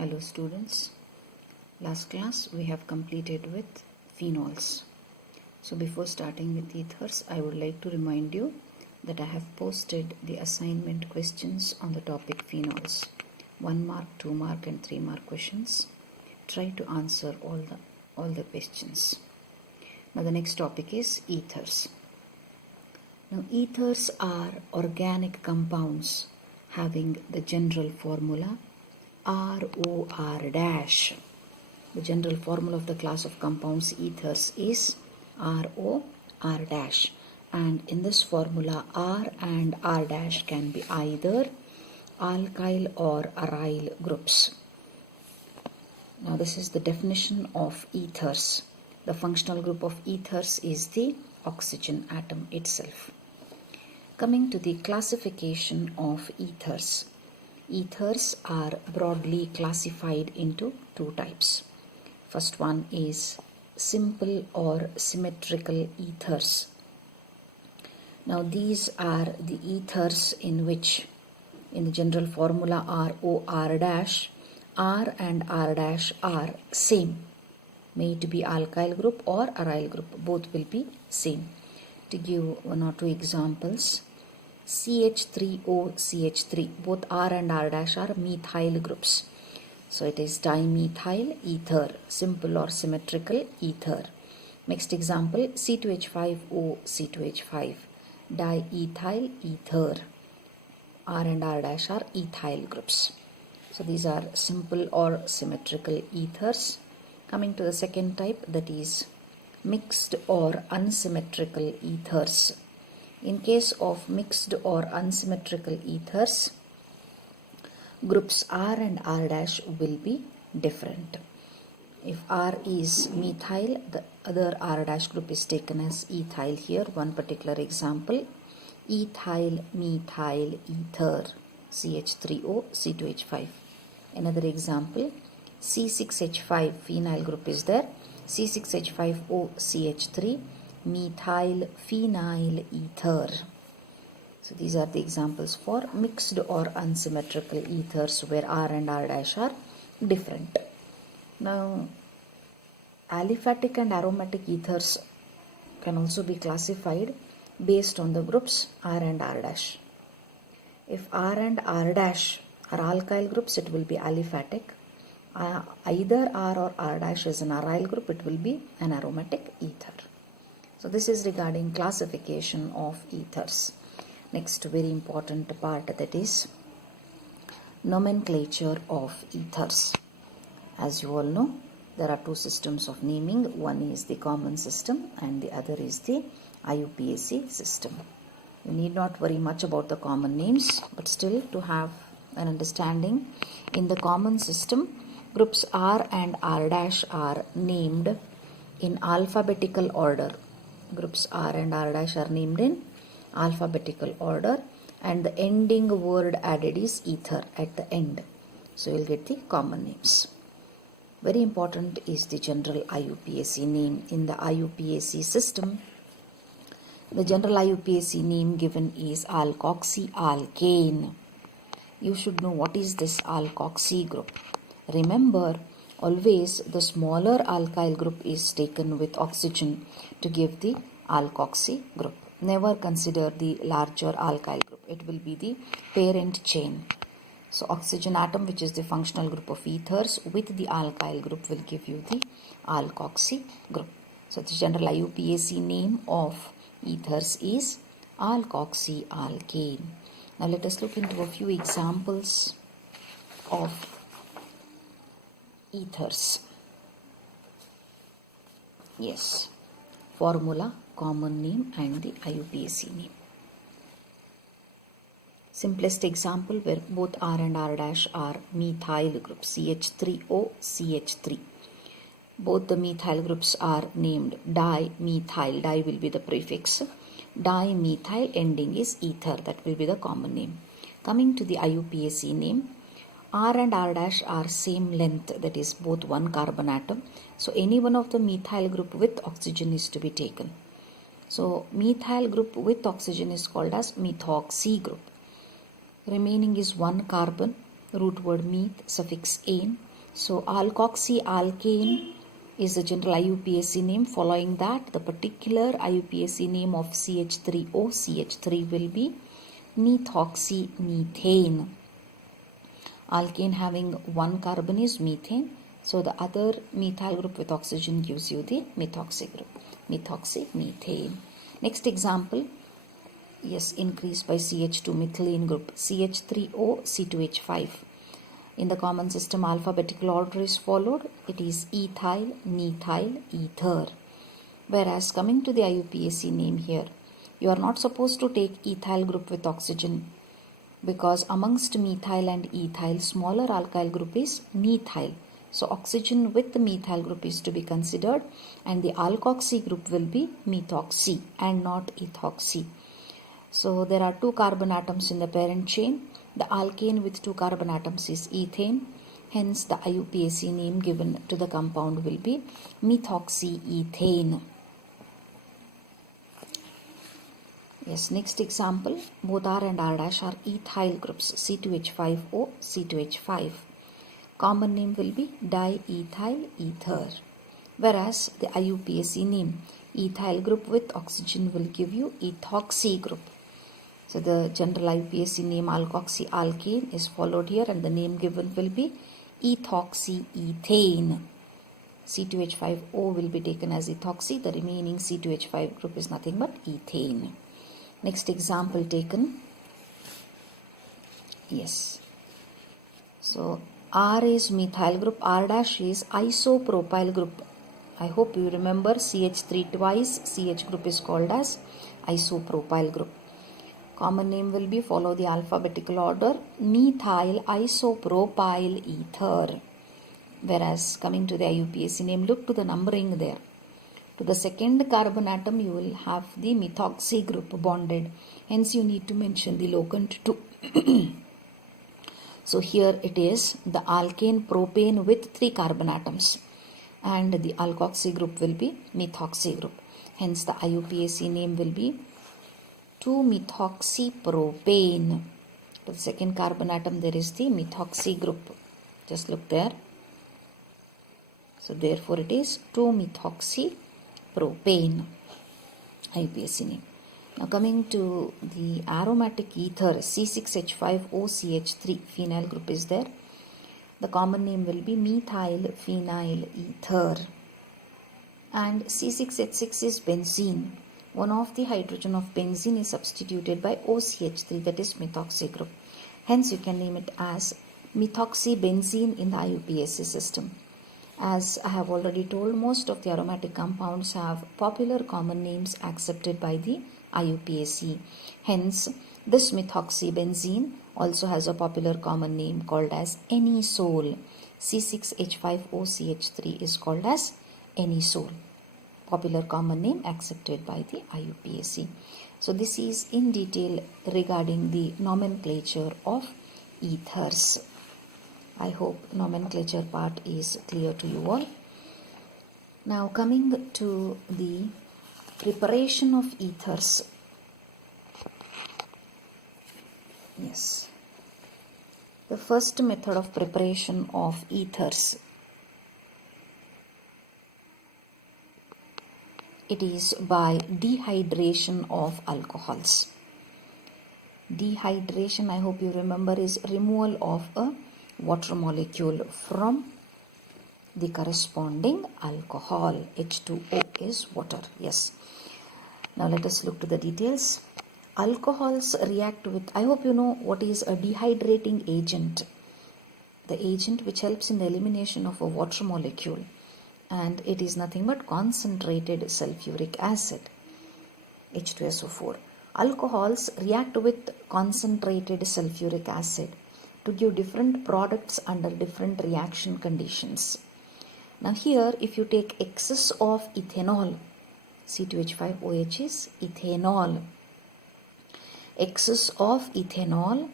Hello students, last class we have completed with phenols. So before starting with ethers, I would like to remind you that I have posted the assignment questions on the topic phenols. 1 mark, 2 mark and 3 mark questions. Try to answer all the questions. Now the next topic is ethers. Now ethers are organic compounds having the general formula ROR dash. The general formula of the class of compounds ethers is ROR dash, and in this formula R and R dash can be either alkyl or aryl groups. Now this is the definition of ethers. The functional group of ethers is the oxygen atom itself. Coming to the classification of ethers. Ethers are broadly classified into two types. First one is simple or symmetrical ethers. Now these are the ethers in which, in the general formula ROR dash, R and R dash are same. May it be alkyl group or aryl group, both will be same. To give one or two examples, CH3O, CH3, both R and R dash are methyl groups. So it is dimethyl ether, simple or symmetrical ether. Next example, C2H5O, C2H5, diethyl ether. R and R dash are ethyl groups. So these are simple or symmetrical ethers. Coming to the second type, that is mixed or unsymmetrical ethers. In case of mixed or unsymmetrical ethers, groups R and R dash will be different. If R is methyl, the other R dash group is taken as ethyl here. One particular example, ethyl methyl ether, CH3O, C2H5. Another example, C6H5 phenyl group is there, C6H5O, CH3, methyl phenyl ether. So these are the examples for mixed or unsymmetrical ethers where R and R dash are different. Now aliphatic and aromatic ethers can also be classified based on the groups R and R dash. If R and R dash are alkyl groups, it will be aliphatic. Either R or R dash is an aryl group, it will be an aromatic ether. So this is regarding classification of ethers. Next very important part, that is nomenclature of ethers. As you all know, there are two systems of naming. One is the common system and the other is the IUPAC system. You need not worry much about the common names, but still to have an understanding, in the common system, groups R and R dash are named in alphabetical order. Groups R and R dash are named in alphabetical order, and the ending word added is ether at the end. So you will get the common names. Very important is the general IUPAC name. In the IUPAC system, the general IUPAC name given is alkoxyalkane. You should know what is this alkoxy group. Remember, always the smaller alkyl group is taken with oxygen to give the alkoxy group. Never consider the larger alkyl group. It will be the parent chain. So oxygen atom, which is the functional group of ethers, with the alkyl group will give you the alkoxy group. So the general IUPAC name of ethers is alkoxyalkane. Now let us look into a few examples of ethers. Yes, formula, common name and the IUPAC name. Simplest example where both R and R dash are methyl groups, CH3O, CH3. Both the methyl groups are named dimethyl. Di will be the prefix. Dimethyl, ending is ether. That will be the common name. Coming to the IUPAC name, R and R dash are same length, that is both one carbon atom. So any one of the methyl group with oxygen is to be taken. So methyl group with oxygen is called as methoxy group. Remaining is one carbon, root word meth, suffix ane. So alkoxyalkane is the general IUPAC name. Following that, the particular IUPAC name of CH3O, CH3 will be methoxymethane. Alkane having one carbon is methane. So the other methyl group with oxygen gives you the methoxy group, methoxymethane. Next example, yes, increased by CH2 methylene group, CH3O, C2H5. In the common system, alphabetical order is followed. It is ethyl, methyl, ether. Whereas coming to the IUPAC name here, you are not supposed to take ethyl group with oxygen, because amongst methyl and ethyl, smaller alkyl group is methyl. So oxygen with the methyl group is to be considered, and the alkoxy group will be methoxy and not ethoxy. So there are 2 carbon atoms in the parent chain. The alkane with 2 carbon atoms is ethane. Hence the IUPAC name given to the compound will be methoxyethane. Yes, next example, both R and R dash are ethyl groups, C2H5O, C2H5. Common name will be diethyl ether. Whereas the IUPAC name, ethyl group with oxygen will give you ethoxy group. So the general IUPAC name alkoxyalkane is followed here, and the name given will be ethoxyethane. C2H5O will be taken as ethoxy. The remaining C2H5 group is nothing but ethane. Next example taken. Yes. So R is methyl group, R dash is isopropyl group. I hope you remember CH3 twice, CH group is called as isopropyl group. Common name will be, follow the alphabetical order, methyl isopropyl ether. Whereas coming to the IUPAC name, look to the numbering there. To the second carbon atom, you will have the methoxy group bonded. Hence, you need to mention the locant too. So here it is the alkane propane with 3 carbon atoms, and the alkoxy group will be methoxy group. Hence, the IUPAC name will be 2-methoxypropane. To the second carbon atom, there is the methoxy group. Just look there. So therefore, it is 2-methoxypropane. IUPAC name. Now coming to the aromatic ether, C6H5OCH3 phenyl group is there. The common name will be methyl phenyl ether. And C6H6 is benzene. One of the hydrogen of benzene is substituted by OCH3, that is methoxy group. Hence you can name it as methoxybenzene in the IUPAC system. As I have already told, most of the aromatic compounds have popular common names accepted by the IUPAC. Hence, this methoxybenzene also has a popular common name called as anisole. C6H5OCH3 is called as anisole. Popular common name accepted by the IUPAC. So this is in detail regarding the nomenclature of ethers. I hope nomenclature part is clear to you all. Now coming to the preparation of ethers. Yes. The first method of preparation of ethers, it is by dehydration of alcohols. Dehydration, I hope you remember, is removal of a water molecule from the corresponding alcohol. H2O is water. Yes. Now let us look to the details. Alcohols react with, I hope you know what is a dehydrating agent. The agent which helps in the elimination of a water molecule, and it is nothing but concentrated sulfuric acid, H2SO4. Alcohols react with concentrated sulfuric acid to give different products under different reaction conditions. Now here, if you take excess of ethanol, C2H5OH is ethanol. Excess of ethanol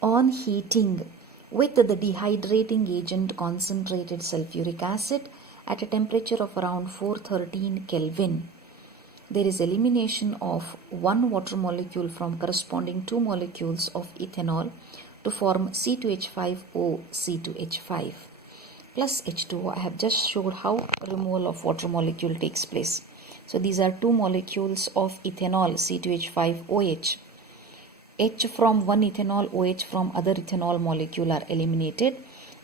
on heating with the dehydrating agent concentrated sulfuric acid at a temperature of around 413 Kelvin. There is elimination of one water molecule from corresponding 2 molecules of ethanol to form C2H5O, C2H5. plus H2O. I have just showed how removal of water molecule takes place. So these are two molecules of ethanol, C2H5OH. H from one ethanol, OH from other ethanol molecule are eliminated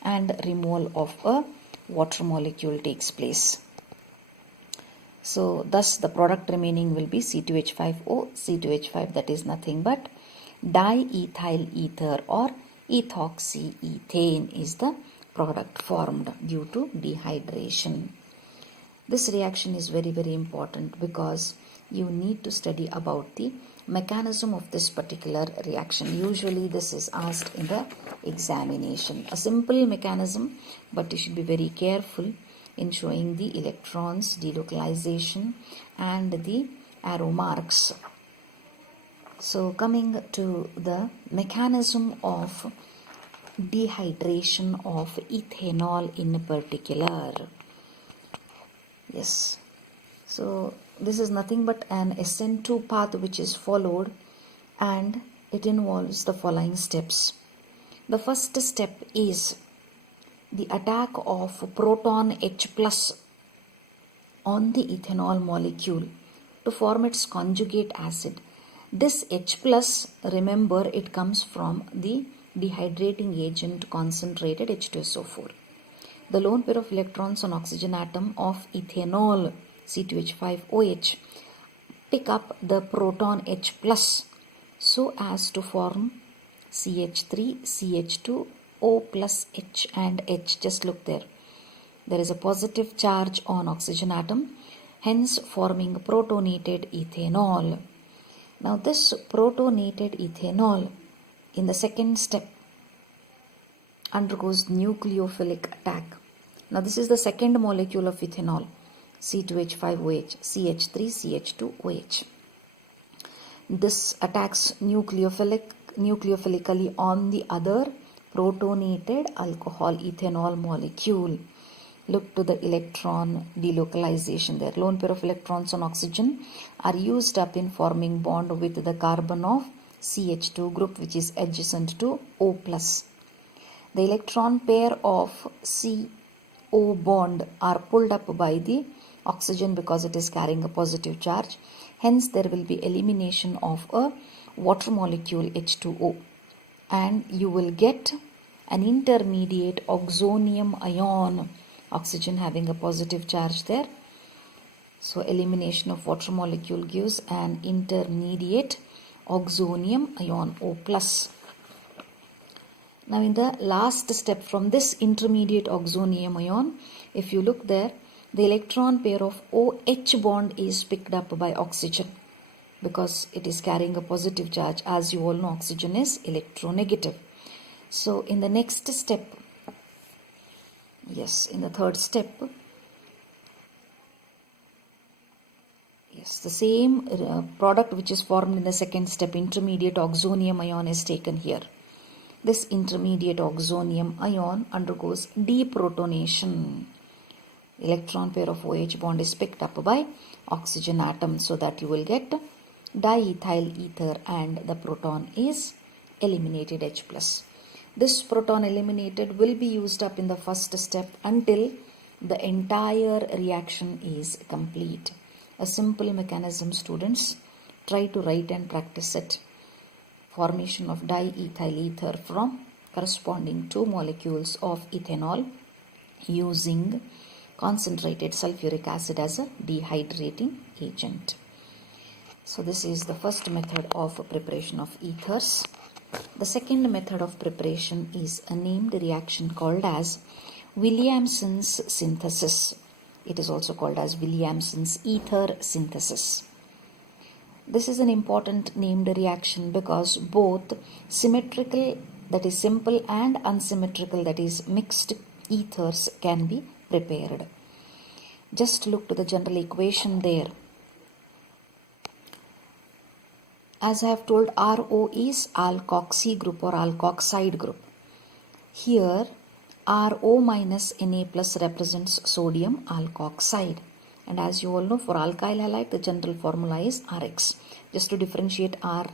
and removal of a water molecule takes place. So thus the product remaining will be C2H5O, C2H5, that is nothing but diethyl ether or ethoxyethane is the product formed due to dehydration. This reaction is very, very important because you need to study about the mechanism of this particular reaction. Usually this is asked in the examination. A simple mechanism, but you should be very careful in showing the electrons, delocalization and the arrow marks. So coming to the mechanism of dehydration of ethanol in particular. Yes, so this is nothing but an SN2 path which is followed, and it involves the following steps. The first step is the attack of proton H plus on the ethanol molecule to form its conjugate acid. This H plus, remember, it comes from the dehydrating agent concentrated H2SO4. The lone pair of electrons on oxygen atom of ethanol, C2H5OH, pick up the proton H plus so as to form CH3, CH2, O plus H and H. Just look there. There is a positive charge on oxygen atom, hence forming protonated ethanol. Now this protonated ethanol in the second step undergoes nucleophilic attack. Now this is the second molecule of ethanol, C2H5OH, CH3CH2OH. This attacks nucleophilically on the other protonated alcohol ethanol molecule. Look to the electron delocalization there. Lone pair of electrons on oxygen are used up in forming bond with the carbon of CH2 group, which is adjacent to O plus. The electron pair of CO bond are pulled up by the oxygen because it is carrying a positive charge. Hence there will be elimination of a water molecule H2O, and you will get an intermediate oxonium ion, oxygen having a positive charge there. So elimination of water molecule gives an intermediate oxonium ion, O plus. Now in the last step from this intermediate oxonium ion, if you look there, the electron pair of OH bond is picked up by oxygen because it is carrying a positive charge. As you all know, oxygen is electronegative. So in the next step, yes, in the third step, yes, the same product which is formed in the second step, intermediate oxonium ion, is taken here. This intermediate oxonium ion undergoes deprotonation. Electron pair of OH bond is picked up by oxygen atom, so that you will get diethyl ether and the proton is eliminated H plus. This proton eliminated will be used up in the first step until the entire reaction is complete. A simple mechanism, students. Try to write and practice it. Formation of diethyl ether from corresponding two molecules of ethanol using concentrated sulfuric acid as a dehydrating agent. So this is the first method of preparation of ethers. The second method of preparation is a named reaction called as Williamson's synthesis. It is also called as Williamson's ether synthesis. This is an important named reaction because both symmetrical, that is simple, and unsymmetrical, that is mixed ethers can be prepared. Just look to the general equation there. As I have told, RO is alkoxy group or alkoxide group. Here RO minus Na plus represents sodium alkoxide. And as you all know, for alkyl halide, the general formula is Rx. Just to differentiate R,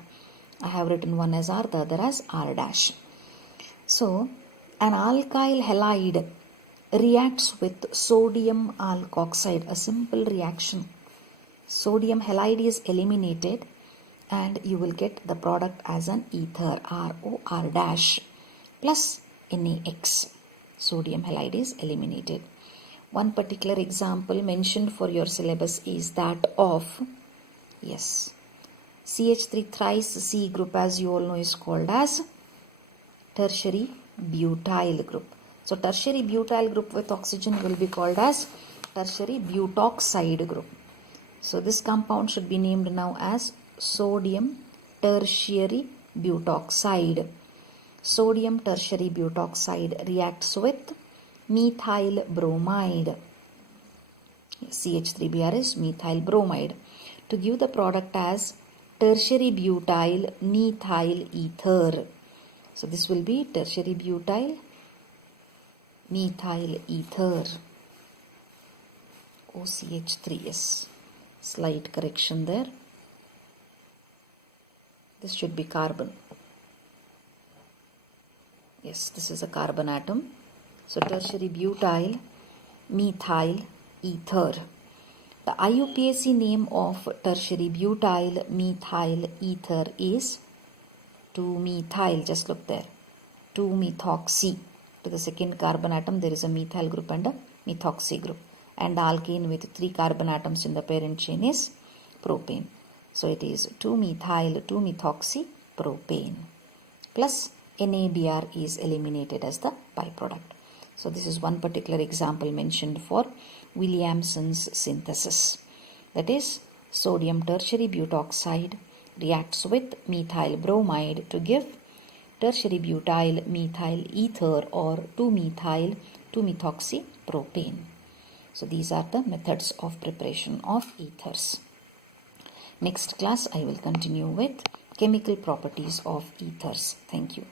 I have written one as R, the other as R dash. So, an alkyl halide reacts with sodium alkoxide, a simple reaction. Sodium halide is eliminated and you will get the product as an ether, ROR dash plus NaX. Sodium halide is eliminated. One particular example mentioned for your syllabus is that of, yes, CH3 thrice C group, as you all know, is called as tertiary butyl group. So tertiary butyl group with oxygen will be called as tertiary butoxide group. So this compound should be named now as sodium tertiary butoxide. Sodium tertiary butoxide reacts with methyl bromide. CH3Br is methyl bromide to give the product as tertiary butyl methyl ether. So this will be tertiary butyl methyl ether, OCH3S. Slight correction there. This should be carbon. Yes, this is a carbon atom. So tertiary butyl methyl ether. The IUPAC name of tertiary butyl methyl ether is 2-methyl. Just look there. 2-methoxy. To the second carbon atom there is a methyl group and a methoxy group. And the alkane with 3 carbon atoms in the parent chain is propane. So it is 2-methyl 2-methoxy propane plus NABR is eliminated as the byproduct. So this is one particular example mentioned for Williamson's synthesis. That is, sodium tertiary butoxide reacts with methyl bromide to give tertiary butyl methyl ether or 2-methyl 2-methoxy propane. So these are the methods of preparation of ethers. Next class I will continue with chemical properties of ethers. Thank you.